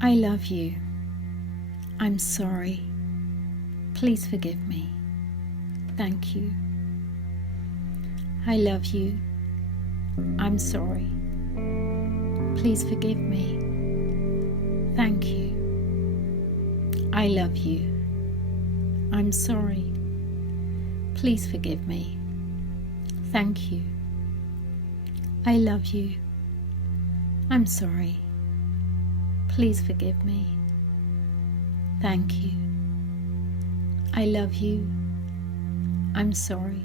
I love you. I'm sorry. Please forgive me. Thank you. I love you. I'm sorry. Please forgive me. Thank you. I love you. I'm sorry. Please forgive me. Thank you. I love you. I'm sorry. Please forgive me. Thank you. I love you. I'm sorry.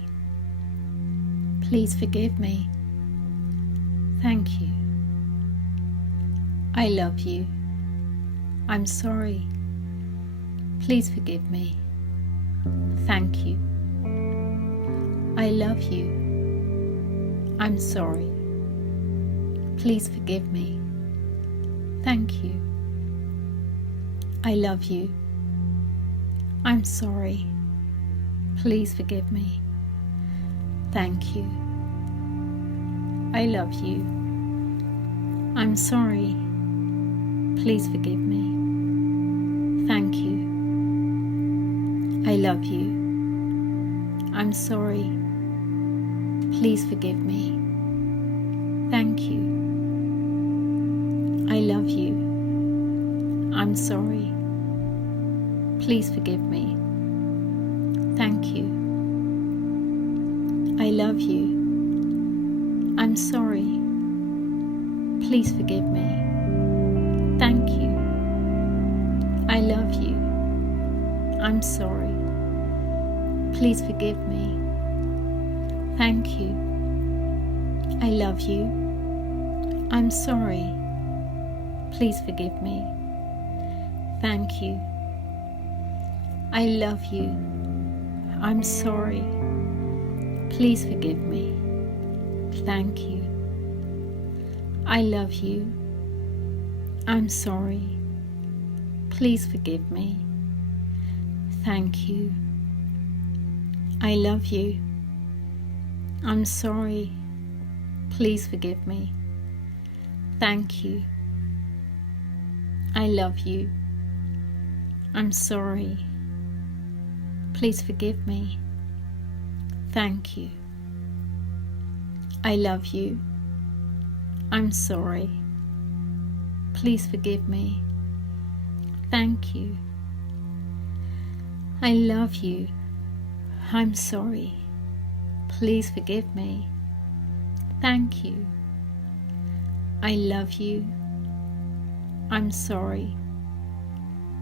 Please forgive me. Thank you. I love you. I'm sorry. Please forgive me. Thank you. I love you. I'm sorry. Please forgive me. Thank you. I love you. I'm sorry. Please forgive me. Thank you. I love you. I'm sorry. Please forgive me. Thank you. I love you. I'm sorry. Please forgive me. Thank you. I love you. I'm sorry. Please forgive me. Thank you. I love you. I'm sorry. Please forgive me. Thank you. I love you. I'm sorry. Please forgive me. Thank you. I love you. I'm sorry. Please forgive me. Thank you. I love you. I'm sorry. Please forgive me. Thank you. I love you. I'm sorry. Please forgive me. Thank you. I love you. I'm sorry. Please forgive me. Thank you. I love you. I'm sorry. Please forgive me. Thank you. I love you. I'm sorry. Please forgive me. Thank you. I love you. I'm sorry. Please forgive me. Thank you. I love you. I'm sorry.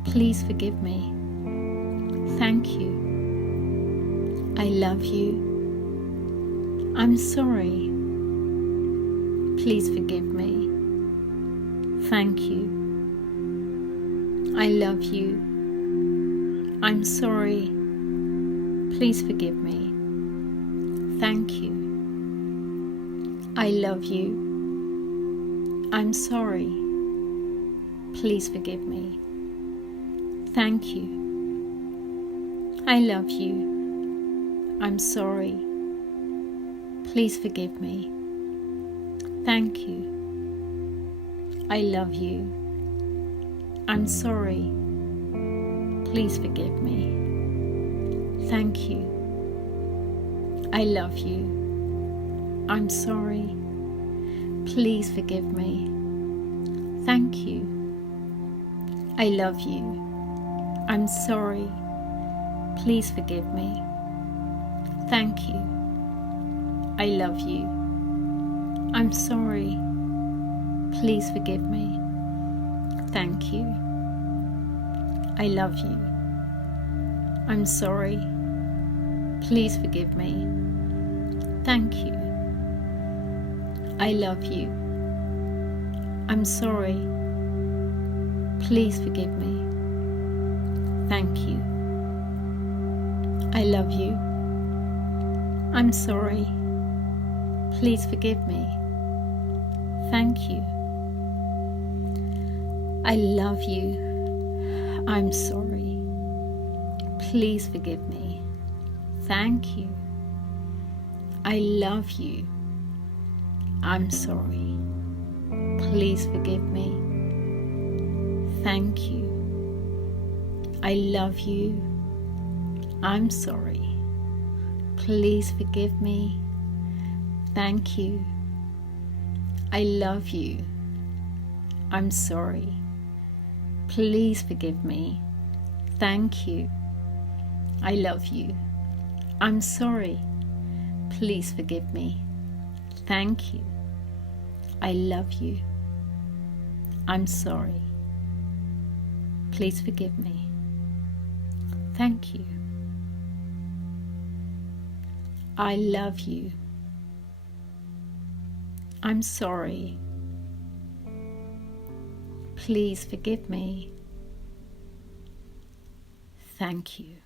Please forgive me. Thank you. I love you. I'm sorry. Please forgive me. Thank you. I love you. I'm sorry. Please forgive me. Thank you. I love you. I'm sorry. Please forgive me. Thank you. I love you. I'm sorry. Please forgive me. Thank you. I love you. I'm sorry. Please forgive me. Thank you. I love you. I'm sorry. Please forgive me. Thank you. I love you. I'm sorry. Please forgive me. Thank you. I love you. I'm sorry. Please forgive me. Thank you. I love you. I'm sorry. Please forgive me. Thank you. I love you. I'm sorry. Please forgive me. Thank you. I love you. I'm sorry. Please forgive me. Thank you. I love you. I'm sorry. Please forgive me. Thank you. I love you. I'm sorry. Please forgive me. Thank you. I love you. I'm sorry. Please forgive me. Thank you. I love you. I'm sorry. Please forgive me. Thank you. I love you. I'm sorry. Please forgive me. Thank you. I love you. I'm sorry. Please forgive me. Thank you. I love you. I'm sorry. Please forgive me. Thank you.